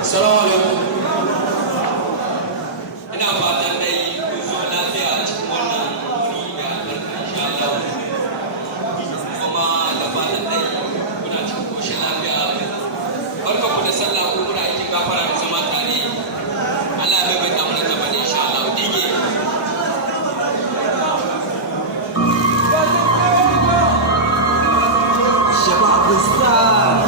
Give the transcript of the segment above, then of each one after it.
Assalamu alaikum. Ina fatan dai kun zo lafiya a cikin wannan wuri da albarka insha Allah. Kuma da fatan dai kuna cikin koshin lafiya. Barka ku da sallah ko muna cikin gafara da zama tare. Allah ya bai mana gaba da insha Allah. Dige. Shabab Star.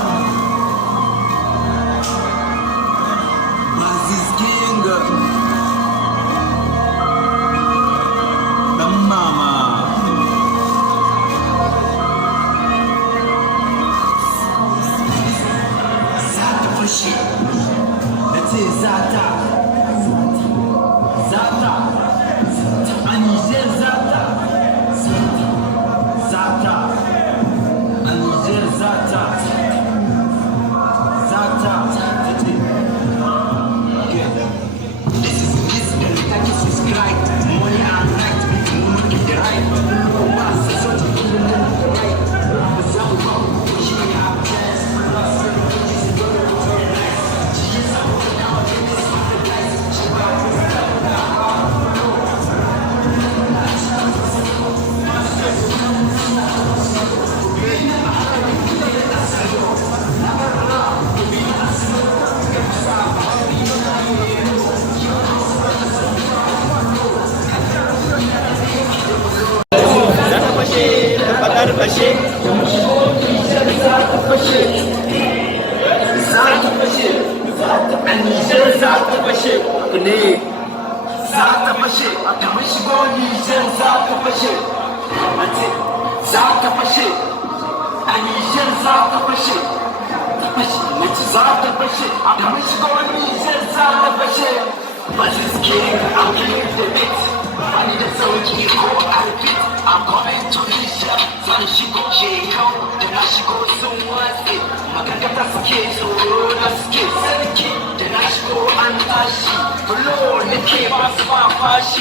I'm going to Nisha, zan shigo shekau da na shigo sun watse magagata suke tsoro na suke sarki da na shigo an tashi bulo nake ba su ba fashi